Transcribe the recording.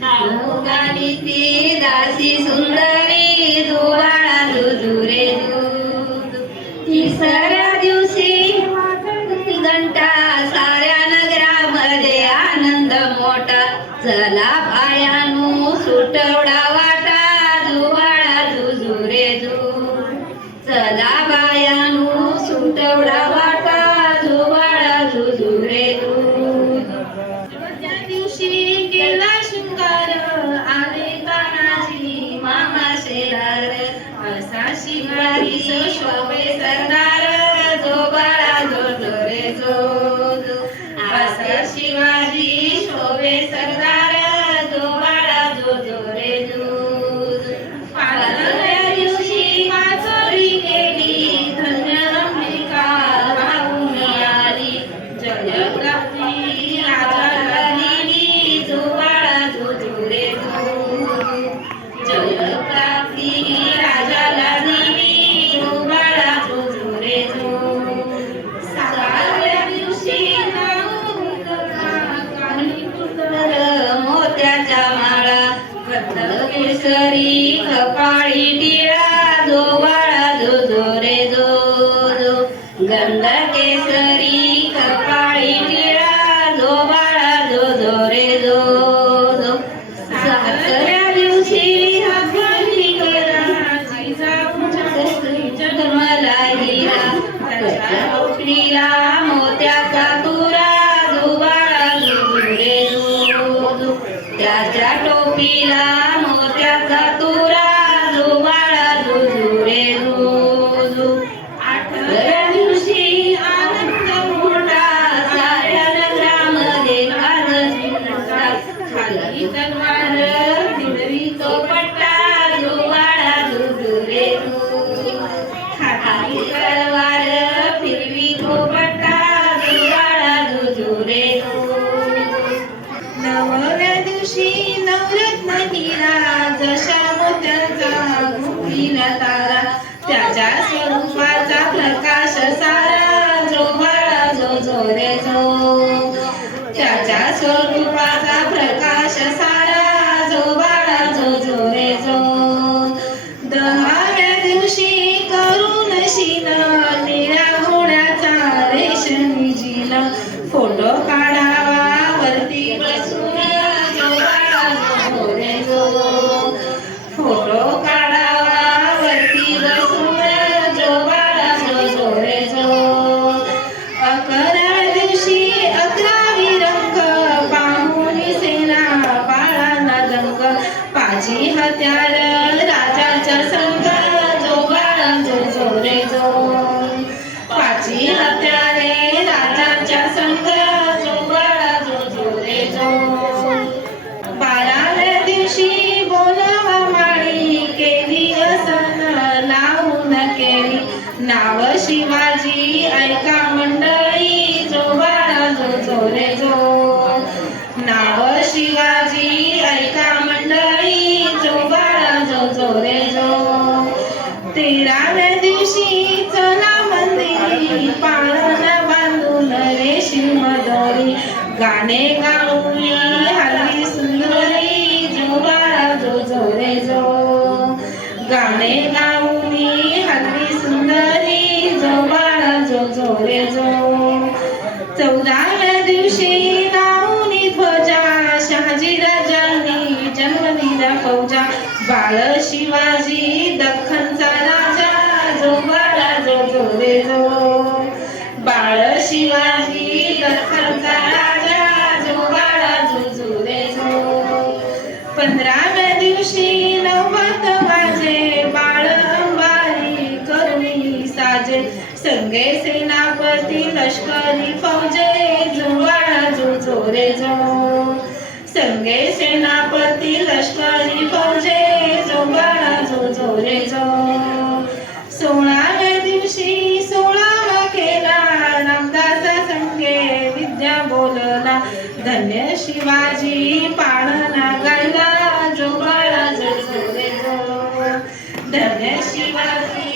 नागू गायती सुंदरी दासी सुंदरी तिसऱ्या दिवशी घंटा साऱ्या नगरामध्ये आनंद मोठा. चला पायानू सुटवडा Thank you. केसरी कपाळी टिळा जो बाळा जो जो रे जो जो गंध केसरी कपाळी टिळा जो बाळा जो जो रे जो जो सातव्या दिवशी हसली कराची जाऊन जन्मला हिरा. Ethan Mara फोटो काढावा वरती बसून जो बाळा फोटो काढावा वरती बसून जो बाळा जो जो रे जो अकरा दिवशी अकरावी रंग पाहून सेना बाळांना दंग. पाची हत्यार राजाच्या संग जो बाळा जो जो रे जो पाची माझी शिवाजी ऐका मंडळी जो बाळा जो जो रे जो नाव शिवाजी ऐका मंडळी जो बाळा जो जो रे जो तेराव्या दिवशी चला मंदिरी पाळणा बांधून रेशीम दोरी गाणे गाऊन जो चौदाव्या दिवशी गाऊनी ध्वजा शहाजी राजांनी जन्मदिला फौजा. बाळ शिवाजी दख्खनचा राजा जो बाळा जो. जो रे जो बाळ शिवाजी दख्खनचा राजा जो बाळा जो. जो रे जो पंधराव्या दिवशी नवत वाजे बाळ अंबारी करुणी साजे. संगे सेना लष्करी फौजे जो जो रे संगे सेनापती लष्करी फौजे जो बाळा जो रे सोळाव्या दिवशी सोळावा केला रामदासा संगे विद्या बोलला. धन्य शिवाजी पाळणा गायला जो बाळा रे जो धन्य शिवाजी